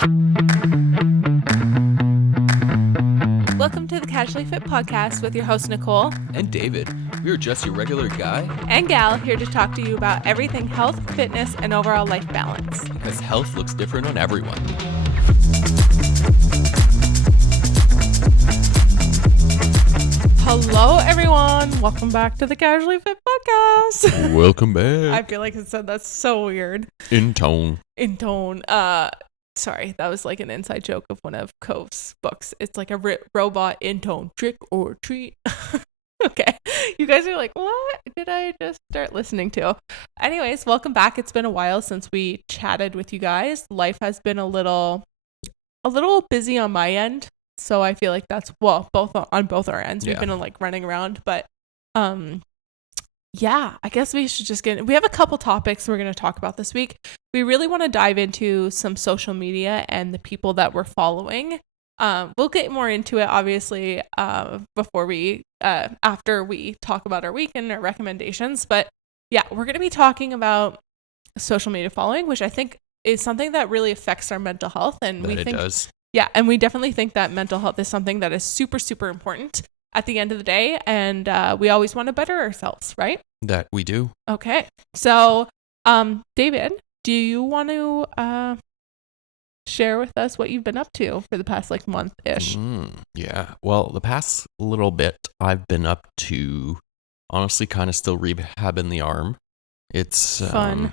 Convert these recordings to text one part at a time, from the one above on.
Welcome to the Casually Fit Podcast with your host, Nicole. And David. We are just your regular guy. And gal here to talk to you about everything health, fitness, and overall life balance. Because health looks different on everyone. Hello, everyone. Welcome back to the Casually Fit Podcast. Welcome back. I feel like I said that's so weird. In tone. Sorry, that was like an inside joke of one of Cove's books. It's like a robot in tone, trick or treat. Okay, you guys are like, what did I just start listening to? Anyways, welcome back. It's been a while since we chatted with you guys. Life has been a little busy on my end, so I feel like that's both on both our ends. We've been like running around, but yeah, I guess we should just we have a couple topics we're going to talk about this week. We really want to dive into some social media and the people that we're following. We'll get more into it, obviously, after we talk about our week and our recommendations. But yeah, we're going to be talking about social media following, which I think is something that really affects our mental health. And it does. Yeah, and we definitely think that mental health is something that is super, super important at the end of the day, and we always want to better ourselves, right? That we do. Okay. So, David, do you want to share with us what you've been up to for the past like month-ish? Yeah. Well, the past little bit I've been up to, honestly, kind of still rehabbing the arm. It's fun.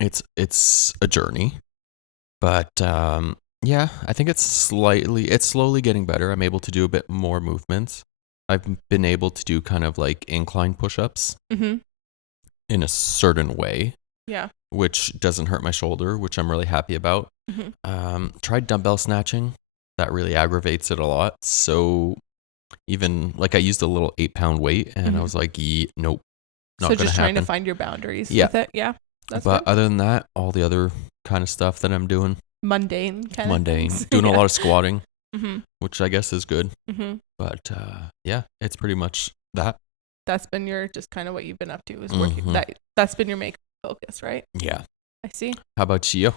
It's a journey, but yeah, I think it's slowly getting better. I'm able to do a bit more movements. I've been able to do kind of like incline push-ups in a certain way. Yeah. Which doesn't hurt my shoulder, which I'm really happy about. Tried dumbbell snatching. That really aggravates it a lot. So even like I used a little 8-pound weight and I was like, nope, not so gonna just trying happen. to find your boundaries with it. Yeah. But good. Other than that, all the other kind of stuff that I'm doing. Mundane. Doing a lot of squatting, which I guess is good. But yeah, it's pretty much that. That's been your just kind of what you've been up to is working. That's been your main focus, right? Yeah. I see. How about you?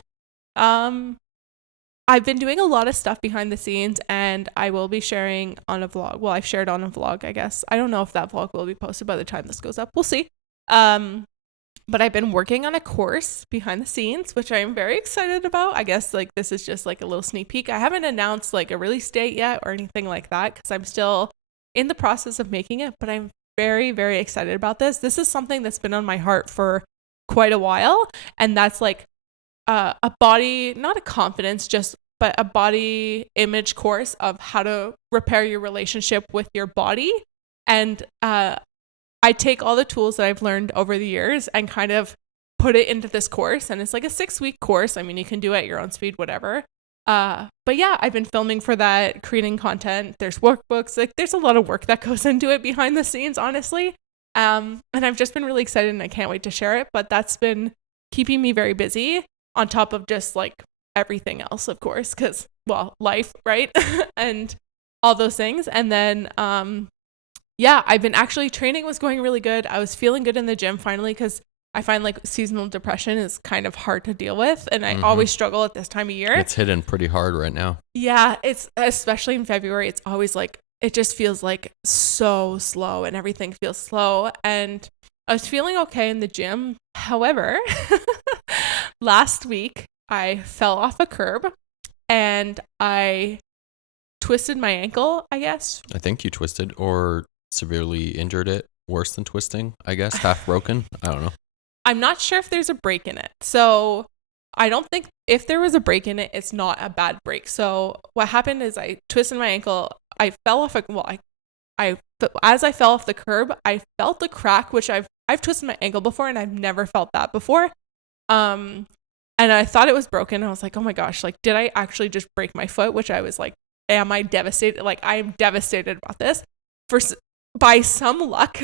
I've been doing a lot of stuff behind the scenes, and I will be sharing on a vlog. Well, I've shared on a vlog, I guess. I don't know if that vlog will be posted by the time this goes up. We'll see. But I've been working on a course behind the scenes, which I am very excited about. I guess like this is just like a little sneak peek. I haven't announced like a release date yet or anything like that because I'm still in the process of making it, but I'm very, very excited about this. This is something that's been on my heart for quite a while, and that's like a body, not a confidence, but a body image course of how to repair your relationship with your body. And I take all the tools that I've learned over the years and kind of put it into this course. And it's like a 6-week course. I mean, you can do it at your own speed, whatever. But yeah, I've been filming for that, creating content. There's workbooks. Like there's a lot of work that goes into it behind the scenes, honestly. And I've just been really excited and I can't wait to share it. But that's been keeping me very busy on top of just like everything else, of course, because, well, life, right? And all those things. And then, yeah, I've been actually training was going really good. I was feeling good in the gym finally because I find like seasonal depression is kind of hard to deal with. And I always struggle at this time of year. It's hitting pretty hard right now. Yeah, it's especially in February. It's always like, it just feels like so slow and everything feels slow. And I was feeling okay in the gym. However, last week I fell off a curb and I twisted my ankle, I guess. I think you twisted or severely injured it. Worse than twisting, I guess. Half broken. I don't know. I'm not sure if there's a break in it. So I don't think if there was a break in it, it's not a bad break. So what happened is I twisted my ankle. I fell off as I fell off the curb, I felt the crack, which I've twisted my ankle before and I've never felt that before. And I thought it was broken. I was like, oh my gosh, like, did I actually just break my foot? Which I was like, am I devastated? Like, I am devastated about this. By some luck,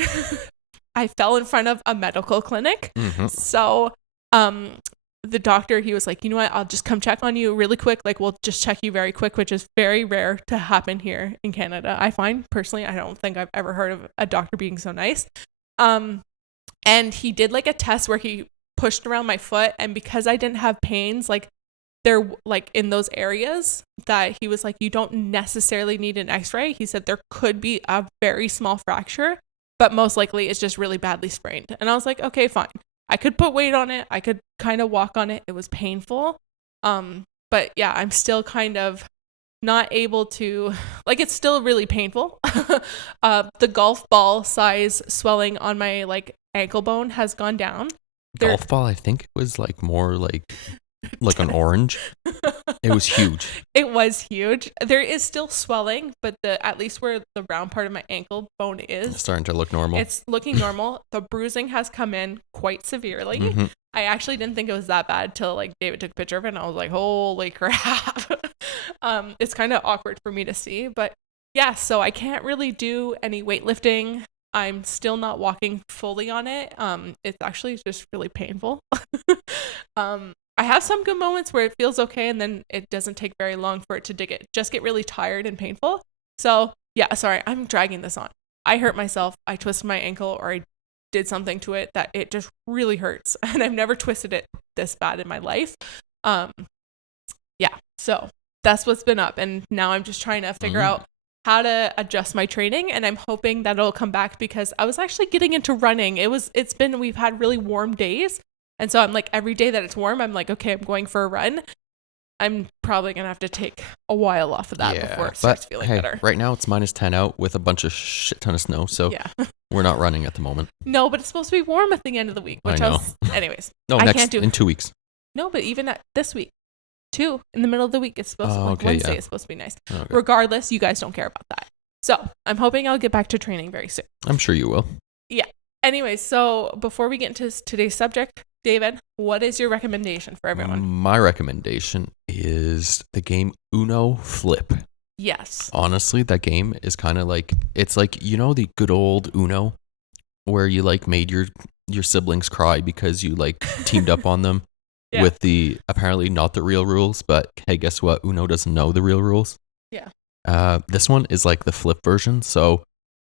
I fell in front of a medical clinic. So, the doctor, he was like, you know what, I'll just come check on you really quick. Like, we'll just check you very quick, which is very rare to happen here in Canada. I find personally, I don't think I've ever heard of a doctor being so nice. And he did like a test where he pushed around my foot. And because I didn't have pains, like there, like in those areas that he was like, you don't necessarily need an x-ray. He said there could be a very small fracture, but most likely it's just really badly sprained. And I was like, okay, fine. I could put weight on it. I could kind of walk on it. It was painful. But yeah, I'm still kind of not able to, like, it's still really painful. The golf ball size swelling on my like ankle bone has gone down. Golf ball, I think it was like more like an orange. It was huge. It was huge. There is still swelling, but at least where the round part of my ankle bone is, It's starting to look normal. it's looking normal. The bruising has come in quite severely. Mm-hmm. I actually didn't think it was that bad till like David took a picture of it and I was like, holy crap. It's kind of awkward for me to see, but yeah, so I can't really do any weightlifting. I'm still not walking fully on it. It's actually just really painful. I have some good moments where it feels okay, and then it doesn't take very long for it to just get really tired and painful. So yeah, sorry, I'm dragging this on. I hurt myself. I twisted my ankle, or I did something to it that it just really hurts, and I've never twisted it this bad in my life. Yeah, so that's what's been up, and now I'm just trying to figure out how to adjust my training, and I'm hoping that it'll come back because I was actually getting into running. We've had really warm days. And so I'm like, every day that it's warm, I'm like, okay, I'm going for a run. I'm probably going to have to take a while off of that before it starts feeling better. Right now it's -10 out with a bunch of shit ton of snow. So we're not running at the moment. No, but it's supposed to be warm at the end of the week. Which I know. Anyways. No, in 2 weeks. No, but even this week, too. In the middle of the week, it's supposed to Wednesday is supposed to be nice. Okay. Regardless, you guys don't care about that. So I'm hoping I'll get back to training very soon. I'm sure you will. Yeah. Anyways, so before we get into today's subject, David, what is your recommendation for everyone? My recommendation is the game Uno Flip. Yes. Honestly, that game is kind of like, it's like, you know, the good old Uno where you like made your siblings cry because you like teamed up on them with the apparently not the real rules, but hey, guess what? Uno doesn't know the real rules. Yeah. This one is like the flip version. So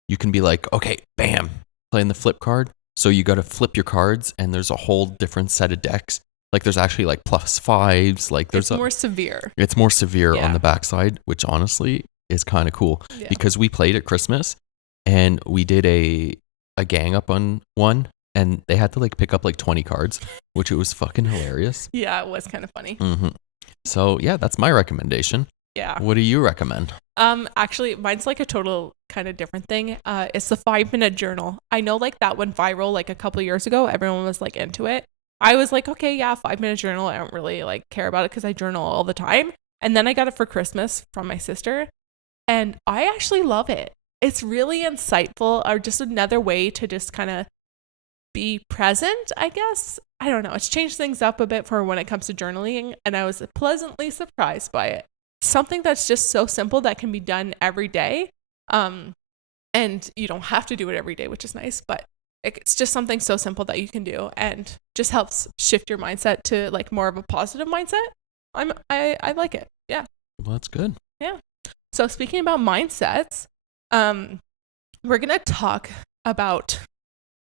you can be like, okay, bam, playing the flip card. So you got to flip your cards, and there's a whole different set of decks. Like there's actually like +5s. Like there's more severe. It's more severe on the backside, which honestly is kind of cool because we played at Christmas, and we did a gang up on one, and they had to like pick up like 20 cards, which it was fucking hilarious. Yeah, it was kind of funny. Mm-hmm. So yeah, that's my recommendation. Yeah. What do you recommend? Actually, mine's like a total kind of different thing. It's the 5-minute journal. I know like that went viral like a couple of years ago. Everyone was like into it. I was like, okay, yeah, 5-minute journal. I don't really like care about it because I journal all the time. And then I got it for Christmas from my sister, and I actually love it. It's really insightful, or just another way to just kind of be present, I guess. I don't know. It's changed things up a bit for when it comes to journaling, and I was pleasantly surprised by it. Something that's just so simple that can be done every day. And you don't have to do it every day, which is nice, but it's just something so simple that you can do and just helps shift your mindset to like more of a positive mindset. I like it. Yeah. Well, that's good. Yeah. So speaking about mindsets, we're going to talk about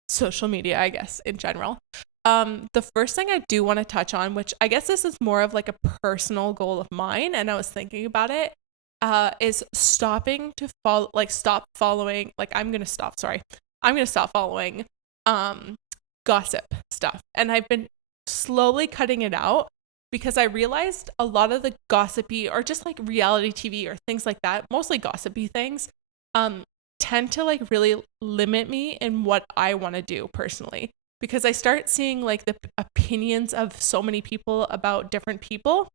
social media, I guess, in general. The first thing I do want to touch on, which I guess this is more of like a personal goal of mine, and I was thinking about it, is stop following, like I'm going to stop following, gossip stuff. And I've been slowly cutting it out because I realized a lot of the gossipy or just like reality TV or things like that, mostly gossipy things, tend to like really limit me in what I want to do personally. Because I start seeing like the opinions of so many people about different people,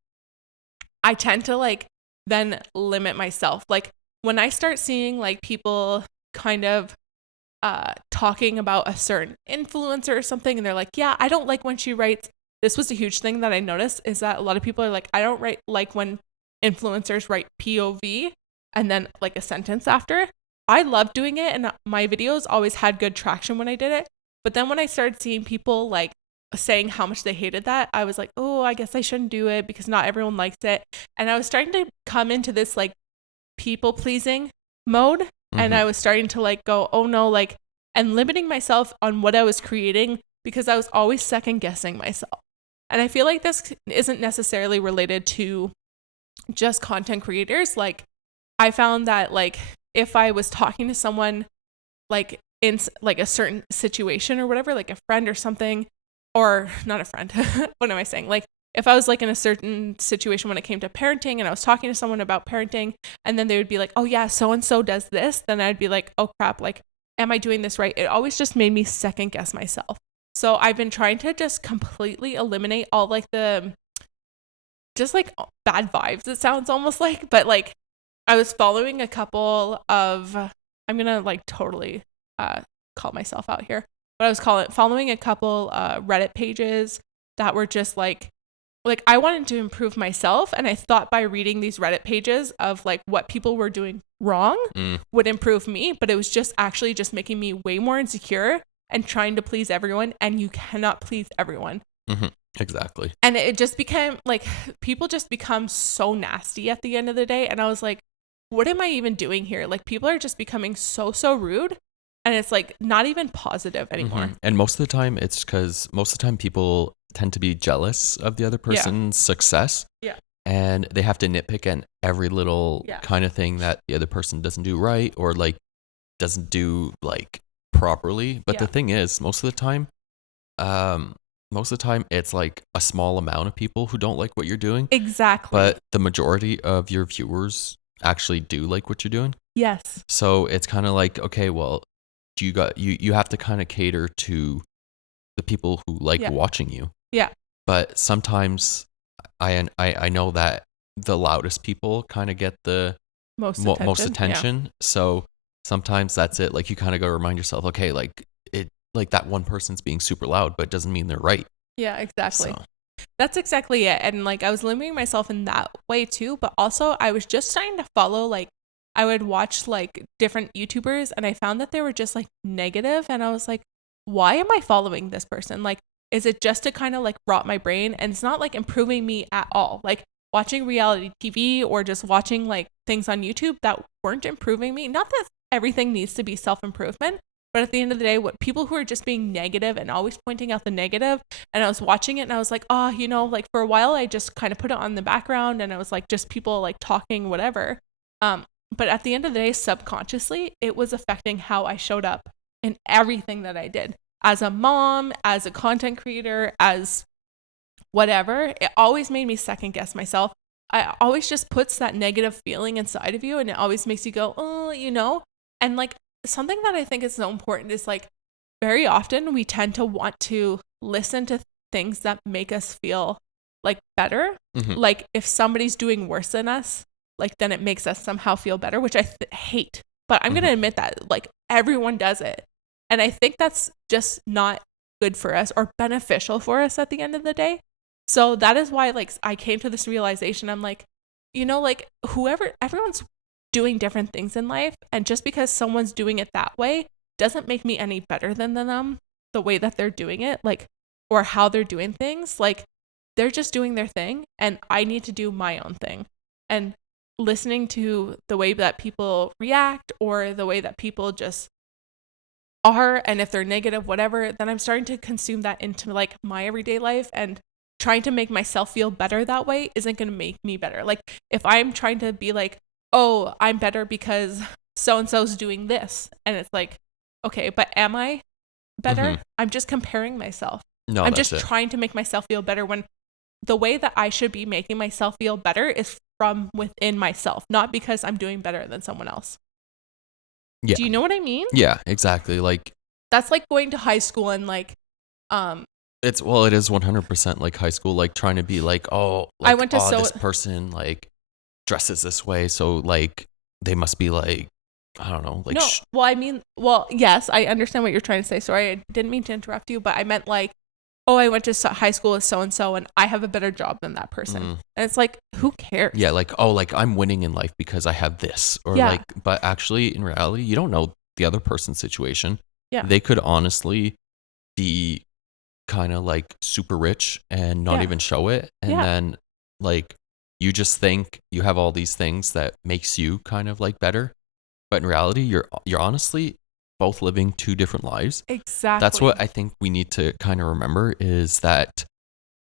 I tend to like then limit myself. Like when I start seeing like people kind of talking about a certain influencer or something, and they're like, yeah, I don't like when she writes. This was a huge thing that I noticed, is that a lot of people are like, I don't like when influencers write POV and then like a sentence after. I love doing it, and my videos always had good traction when I did it. But then when I started seeing people like saying how much they hated that, I was like, oh, I guess I shouldn't do it because not everyone likes it. And I was starting to come into this like people pleasing mode. Mm-hmm. And I was starting to like go, oh no, like, and limiting myself on what I was creating because I was always second guessing myself. And I feel like this isn't necessarily related to just content creators. Like, I found that, like, if I was talking to someone, like, in like a certain situation or whatever, like a friend or something, or not a friend, what am I saying? Like, if I was like in a certain situation when it came to parenting and I was talking to someone about parenting, and then they would be like, oh yeah, so and so does this, then I'd be like, oh crap, like, am I doing this right? It always just made me second guess myself. So I've been trying to just completely eliminate all like the just like bad vibes, it sounds almost like, but like I was following a couple of, I'm gonna like totally call myself out here, but I was following a couple Reddit pages that were just like I wanted to improve myself, and I thought by reading these Reddit pages of like what people were doing wrong would improve me, but it was just actually just making me way more insecure and trying to please everyone, and you cannot please everyone. Mm-hmm. Exactly. And it just became like people just become so nasty at the end of the day, and I was like, what am I even doing here? Like, people are just becoming so rude, and it's like not even positive anymore. Mm-hmm. And most of the time it's because most of the time people tend to be jealous of the other person's success. Yeah. And they have to nitpick at every little kind of thing that the other person doesn't do right or like doesn't do like properly. But the thing is, most of the time it's like a small amount of people who don't like what you're doing. Exactly. But the majority of your viewers actually do like what you're doing. Yes. So it's kind of like, okay, well, you have to kind of cater to the people who like watching you. Yeah. But sometimes I know that the loudest people kind of get the most attention. Yeah. So sometimes that's it. Like, you kind of got to remind yourself, okay, like that one person's being super loud, but it doesn't mean they're right. Yeah, exactly. So. That's exactly it. And like I was limiting myself in that way too, but also I was just trying to follow, like, I would watch like different YouTubers, and I found that they were just like negative, and I was like, why am I following this person? Like, is it just to kind of like rot my brain? And it's not like improving me at all. Like, watching reality TV or just watching like things on YouTube that weren't improving me. Not that everything needs to be self-improvement, but at the end of the day, what people who are just being negative and always pointing out the negative, and I was watching it and I was like, oh, you know, like for a while I just kind of put it on the background, and I was like, just people like talking, whatever. But at the end of the day, subconsciously, it was affecting how I showed up in everything that I did. As a mom, as a content creator, as whatever, it always made me second guess myself. I always just puts that negative feeling inside of you, and it always makes you go, oh, you know? And like, something that I think is so important is like, very often we tend to want to listen to things that make us feel like better. Mm-hmm. Like, if somebody's doing worse than us, like, then it makes us somehow feel better, which I hate. But I'm going to admit that like everyone does it. And I think that's just not good for us or beneficial for us at the end of the day. So that is why like I came to this realization. I'm like, you know, like everyone's doing different things in life. And just because someone's doing it that way doesn't make me any better than them, the way that they're doing it, like, or how they're doing things. Like, they're just doing their thing, and I need to do my own thing. And listening to the way that people react or the way that people just are, and if they're negative, whatever, then I'm starting to consume that into like my everyday life, and trying to make myself feel better that way isn't going to make me better. Like, if I'm trying to be like, oh, I'm better because so-and-so's doing this, and it's like, okay, but am I better? Mm-hmm. I'm just comparing myself. No, I'm just trying to make myself feel better, when the way that I should be making myself feel better is from within myself, not because I'm doing better than someone else. Yeah. Do you know what I mean? Yeah, exactly. Like, that's like going to high school and like, it is 100% like high school, like trying to be like, oh, like, I went to this person like dresses this way, so like they must be like, I don't know, like. No, yes, I understand what you're trying to say. Sorry, I didn't mean to interrupt you, but I meant like, oh, I went to high school with so-and-so and I have a better job than that person. And it's like, who cares? Yeah, like, oh, like I'm winning in life because I have this. Or like, but actually in reality, you don't know the other person's situation. Yeah. They could honestly be kind of like super rich and not even show it. And then like, you just think you have all these things that makes you kind of like better. But in reality, you're honestly both living two different lives. Exactly. That's what I think we need to kind of remember, is that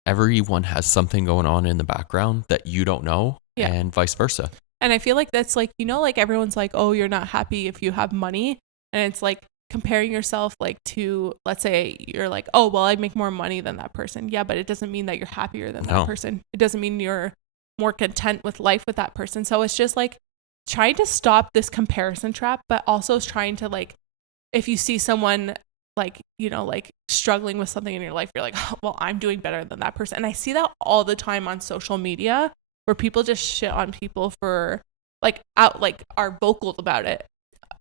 everyone has something going on in the background that you don't know, Yeah. and vice versa. And I feel like that's like, like everyone's like, oh, you're not happy if you have money. And it's like comparing yourself like to, let's say you're like, oh, well, I make more money than that person. Yeah, but it doesn't mean that you're happier than that person. It doesn't mean you're more content with life with that person. So it's just like trying to stop this comparison trap, but also trying to like, if you see someone like, like struggling with something in your life, you're like, oh, well, I'm doing better than that person. And I see that all the time on social media where people just shit on people for like are vocal about it,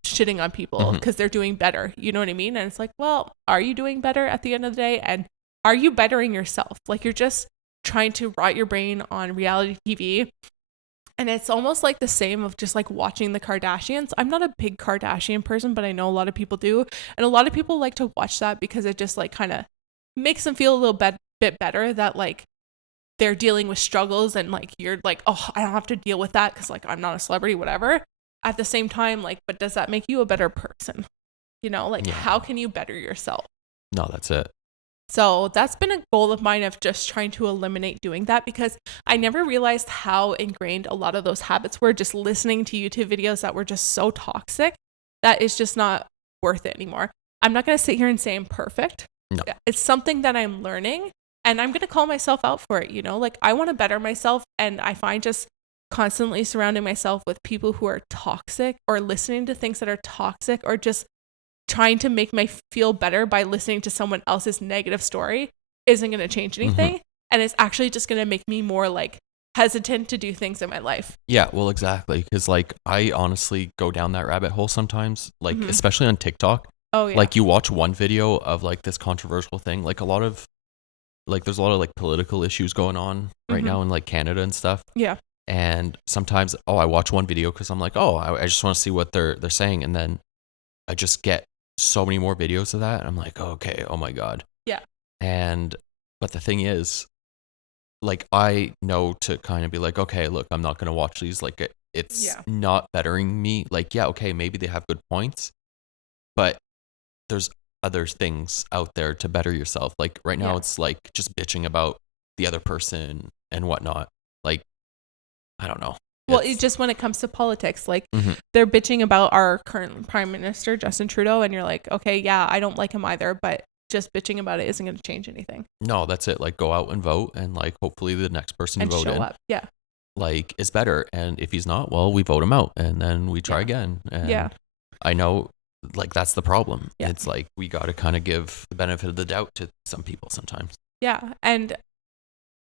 shitting on people because they're doing better. You know what I mean? And it's like, well, are you doing better at the end of the day? And are you bettering yourself? Like you're just trying to rot your brain on reality TV. And it's almost like the same of just like watching the Kardashians. I'm not a big Kardashian person, but I know a lot of people do. And a lot of people like to watch that because it just like kind of makes them feel a little bit better that like they're dealing with struggles and like you're like, oh, I don't have to deal with that because like I'm not a celebrity, whatever. At the same time, like, but does that make you a better person? Like how can you better yourself? No, that's it. So that's been a goal of mine of just trying to eliminate doing that because I never realized how ingrained a lot of those habits were, just listening to YouTube videos that were just so toxic that it's just not worth it anymore. I'm not going to sit here and say I'm perfect. No. It's something that I'm learning and I'm going to call myself out for it. Like I want to better myself. And I find just constantly surrounding myself with people who are toxic or listening to things that are toxic or just trying to make me feel better by listening to someone else's negative story isn't going to change anything. And it's actually just going to make me more like hesitant to do things in my life. Yeah, well, exactly. Because like I honestly go down that rabbit hole sometimes, like especially on TikTok. Oh, yeah. Like you watch one video of like this controversial thing, like there's a lot of like political issues going on right now in like Canada and stuff. Yeah. And sometimes, I watch one video because I'm like, I just want to see what they're saying. And then I just get so many more videos of that. And I'm like, okay, oh my God. Yeah. But the thing is, like, I know to kind of be like, okay, look, I'm not going to watch these. Like, it's not bettering me. Like, yeah, okay, maybe they have good points, but there's other things out there to better yourself. Like right now it's like just bitching about the other person and whatnot. Like, I don't know. Well, it's just when it comes to politics, like they're bitching about our current prime minister, Justin Trudeau. And you're like, okay, yeah, I don't like him either, but just bitching about it isn't going to change anything. No, that's it. Like go out and vote. And like, hopefully the next person you vote show in up. Yeah. like is better. And if he's not, well, we vote him out and then we try again. And I know like that's the problem. It's like we got to kind of give the benefit of the doubt to some people sometimes. Yeah. And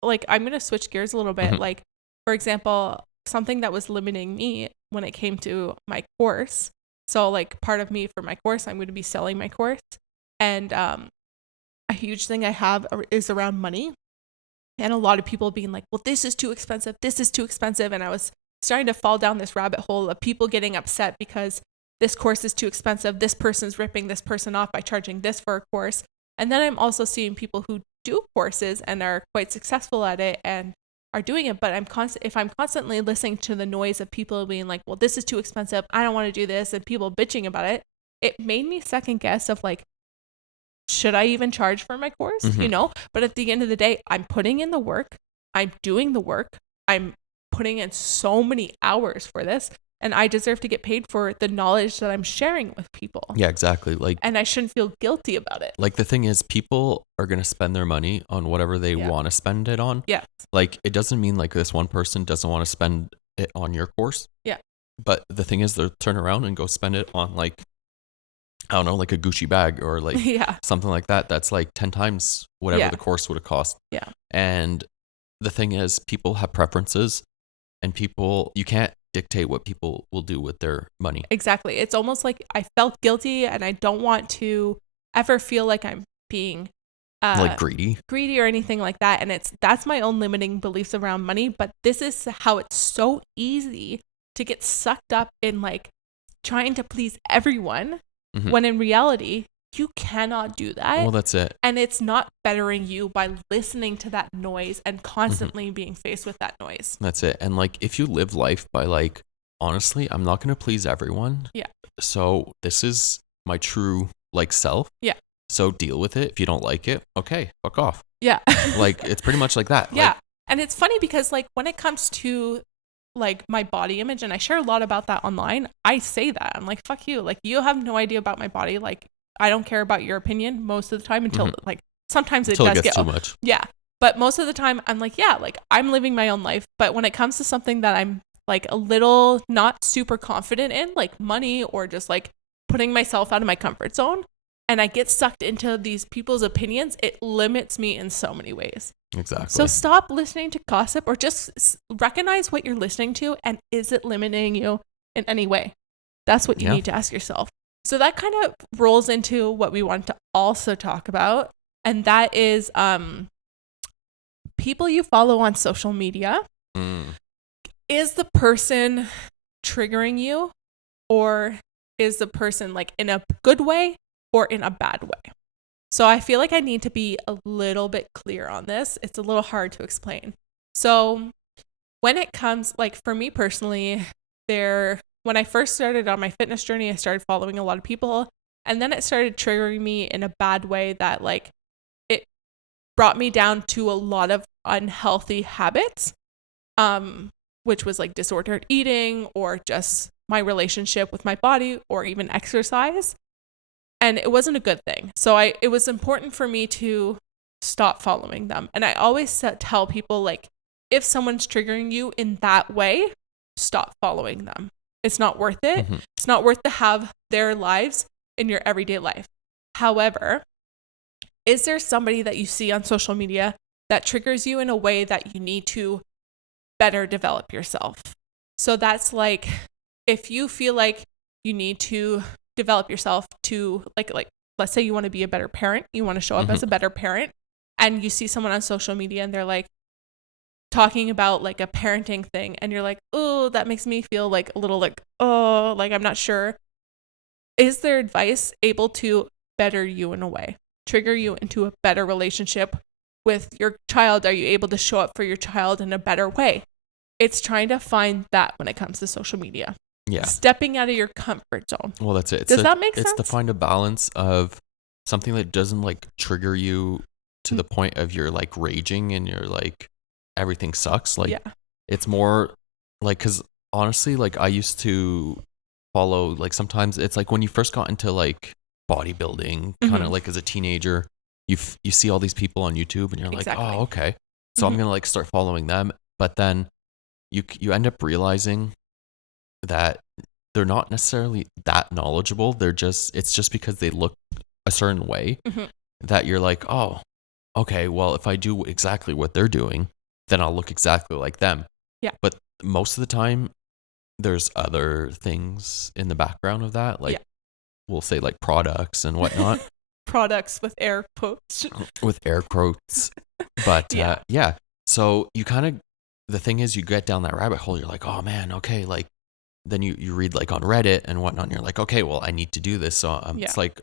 like I'm going to switch gears a little bit. Like, for example, something that was limiting me when it came to my course. So like part of me for my course, I'm going to be selling my course. And a huge thing I have is around money. And a lot of people being like, well, this is too expensive. This is too expensive. And I was starting to fall down this rabbit hole of people getting upset because this course is too expensive. This person's ripping this person off by charging this for a course. And then I'm also seeing people who do courses and are quite successful at it and are doing it. But if I'm constantly listening to the noise of people being like, well, this is too expensive, I don't want to do this, and people bitching about it, it made me second guess of like, should I even charge for my course? But at the end of the day, I'm putting in the work. I'm doing the work. I'm putting in so many hours for this. And I deserve to get paid for the knowledge that I'm sharing with people. Yeah, exactly. Like, and I shouldn't feel guilty about it. Like the thing is, people are going to spend their money on whatever they want to spend it on. Yeah. Like it doesn't mean like this one person doesn't want to spend it on your course. Yeah. But the thing is, they'll turn around and go spend it on like, I don't know, like a Gucci bag or like something like that. That's like 10 times whatever the course would have cost. Yeah. And the thing is, people have preferences and you can't dictate what people will do with their money. Exactly. It's almost like I felt guilty and I don't want to ever feel like I'm being like greedy or anything like that. And that's my own limiting beliefs around money. But this is how it's so easy to get sucked up in like trying to please everyone when in reality you cannot do that. Well, that's it. And it's not bettering you by listening to that noise and constantly being faced with that noise. That's it. And like, if you live life by like, honestly, I'm not going to please everyone. Yeah. So this is my true like self. Yeah. So deal with it. If you don't like it, okay, fuck off. Yeah. Like, it's pretty much like that. Yeah. Like, And it's funny because like when it comes to like my body image, and I share a lot about that online, I say that. I'm like, fuck you. Like, you have no idea about my body. Like, I don't care about your opinion most of the time until like sometimes it until does it gets get too much. Yeah. But most of the time I'm like, yeah, like I'm living my own life. But when it comes to something that I'm like a little not super confident in, like money or just like putting myself out of my comfort zone, and I get sucked into these people's opinions, it limits me in so many ways. Exactly. So stop listening to gossip, or just recognize what you're listening to, and is it limiting you in any way? That's what you need to ask yourself. So that kind of rolls into what we want to also talk about, and that is people you follow on social media. Is the person triggering you, or is the person like in a good way or in a bad way? So I feel like I need to be a little bit clear on this. It's a little hard to explain. So when it comes, like for me personally, when I first started on my fitness journey, I started following a lot of people, and then it started triggering me in a bad way that like it brought me down to a lot of unhealthy habits, which was like disordered eating or just my relationship with my body or even exercise. And it wasn't a good thing. So it was important for me to stop following them. And I always tell people, like, if someone's triggering you in that way, stop following them. It's not worth it. It's not worth to have their lives in your everyday life. However, is there somebody that you see on social media that triggers you in a way that you need to better develop yourself? So that's like, if you feel like you need to develop yourself to like let's say you want to be a better parent, you want to show up as a better parent, and you see someone on social media and they're like talking about like a parenting thing, and you're like, oh, that makes me feel like a little like, oh, like I'm not sure. Is their advice able to better you in a way, trigger you into a better relationship with your child? Are you able to show up for your child in a better way? It's trying to find that when it comes to social media. Yeah. Stepping out of your comfort zone. Well, that's it. Does that make sense? It's to find a balance of something that doesn't like trigger you to the point of you're like raging and you're like everything sucks. Like it's more like, because honestly, like I used to follow, like sometimes it's like when you first got into like bodybuilding, kind of like as a teenager, you see all these people on YouTube and you're like, oh, okay, so I'm gonna like start following them. But then you end up realizing that they're not necessarily that knowledgeable. It's just because they look a certain way that you're like, oh, okay, well, if I do exactly what they're doing, then I'll look exactly like them. Yeah. But most of the time, there's other things in the background of that. Like, we'll say like products and whatnot. Products with air quotes. With air quotes. But yeah. So you kind of, the thing is, you get down that rabbit hole. You're like, oh man, okay, like, then you read like on Reddit and whatnot, and you're like, okay, well, I need to do this. So it's like,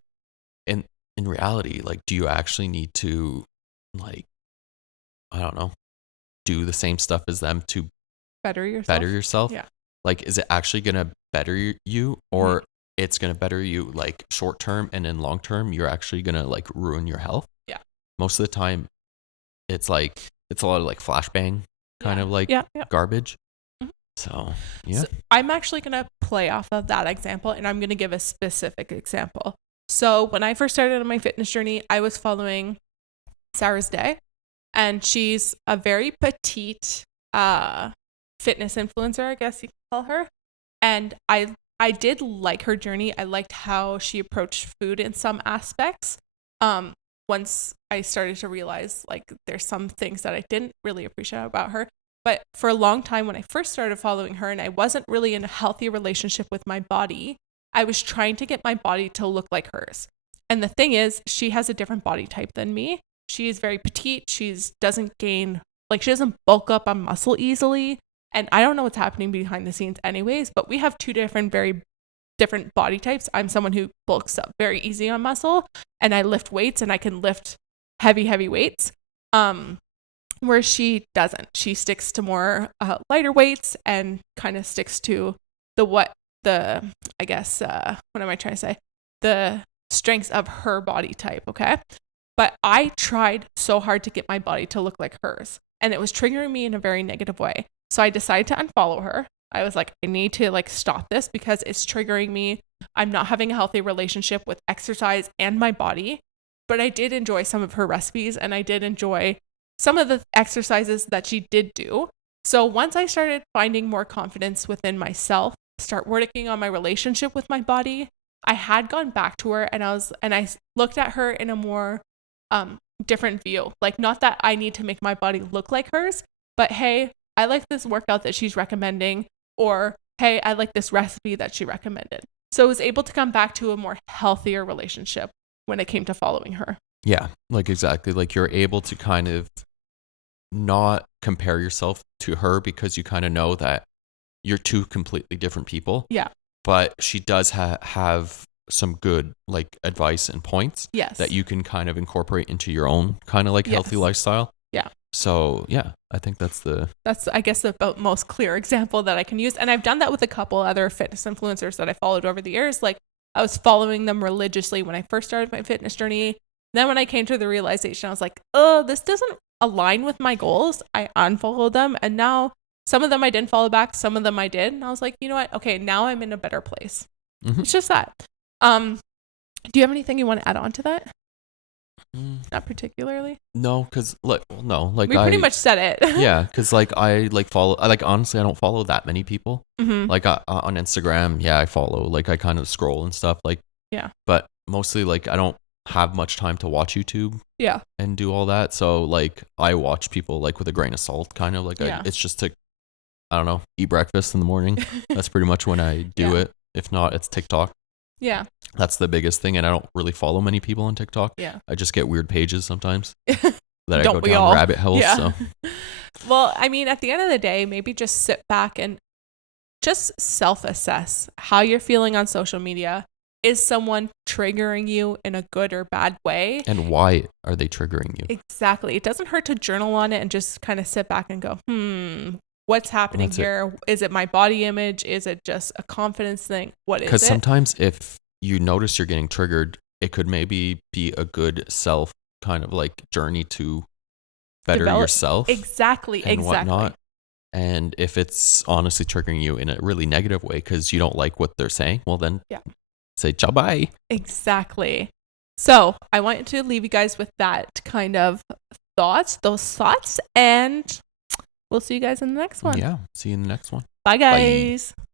in reality, like, do you actually need to, like, I don't know, do the same stuff as them to better yourself? Yeah. Like, is it actually gonna better you, or it's gonna better you like short term, and in long term, you're actually gonna like ruin your health? Yeah. Most of the time, it's like it's a lot of like flashbang kind of like garbage. So, So I'm actually going to play off of that example, and I'm going to give a specific example. So when I first started on my fitness journey, I was following Sarah's Day, and she's a very petite fitness influencer, I guess you could call her. And I did like her journey. I liked how she approached food in some aspects. Once I started to realize like there's some things that I didn't really appreciate about her. But for a long time, when I first started following her and I wasn't really in a healthy relationship with my body, I was trying to get my body to look like hers. And the thing is, she has a different body type than me. She is very petite. She doesn't bulk up on muscle easily. And I don't know what's happening behind the scenes anyways, but we have two very different body types. I'm someone who bulks up very easy on muscle, and I lift weights, and I can lift heavy weights. Where she doesn't. She sticks to more lighter weights and kind of sticks to the strengths of her body type. Okay. But I tried so hard to get my body to look like hers, and it was triggering me in a very negative way. So I decided to unfollow her. I was like, I need to like stop this because it's triggering me. I'm not having a healthy relationship with exercise and my body. But I did enjoy some of her recipes, and I did enjoy some of the exercises that she did do. So once I started finding more confidence within myself, start working on my relationship with my body, I had gone back to her, and I looked at her in a more different view. Like, not that I need to make my body look like hers, but hey, I like this workout that she's recommending, or hey, I like this recipe that she recommended. So I was able to come back to a more healthier relationship when it came to following her. Yeah, like exactly. Like you're able to kind of not compare yourself to her because you kind of know that you're two completely different people. Yeah. But she does have some good like advice and points Yes. that you can kind of incorporate into your own kind of like healthy lifestyle. Yeah. So yeah, I think that's I guess the most clear example that I can use. And I've done that with a couple other fitness influencers that I followed over the years. Like, I was following them religiously when I first started my fitness journey. Then when I came to the realization, I was like, oh, this doesn't align with my goals. I unfollowed them. And now some of them I didn't follow back. Some of them I did. And I was like, you know what? Okay, now I'm in a better place. Mm-hmm. It's just that. Do you have anything you want to add on to that? Not particularly. No, because we pretty much said it. Yeah, because like I like follow. I like honestly, I don't follow that many people. Mm-hmm. Like on Instagram, yeah, I follow. Like I kind of scroll and stuff. Like yeah, but mostly like I don't have much time to watch YouTube. Yeah, and do all that. So like I watch people like with a grain of salt, kind of like it's just to, I don't know, eat breakfast in the morning. That's pretty much when I do it. If not, it's TikTok. Yeah. That's the biggest thing. And I don't really follow many people on TikTok. Yeah. I just get weird pages sometimes that I don't go we down all? rabbit holes. Yeah. So. Well, I mean, at the end of the day, maybe just sit back and just self-assess how you're feeling on social media. Is someone triggering you in a good or bad way? And why are they triggering you? Exactly. It doesn't hurt to journal on it and just kind of sit back and go, what's happening here? Is it my body image? Is it just a confidence thing? What is it? Because sometimes if you notice you're getting triggered, it could maybe be a good self kind of like journey to better yourself. Exactly. And whatnot. And if it's honestly triggering you in a really negative way because you don't like what they're saying, well then say ciao bye. Exactly. So I want to leave you guys with that kind of those thoughts, and we'll see you guys in the next one. Yeah. See you in the next one. Bye, guys. Bye.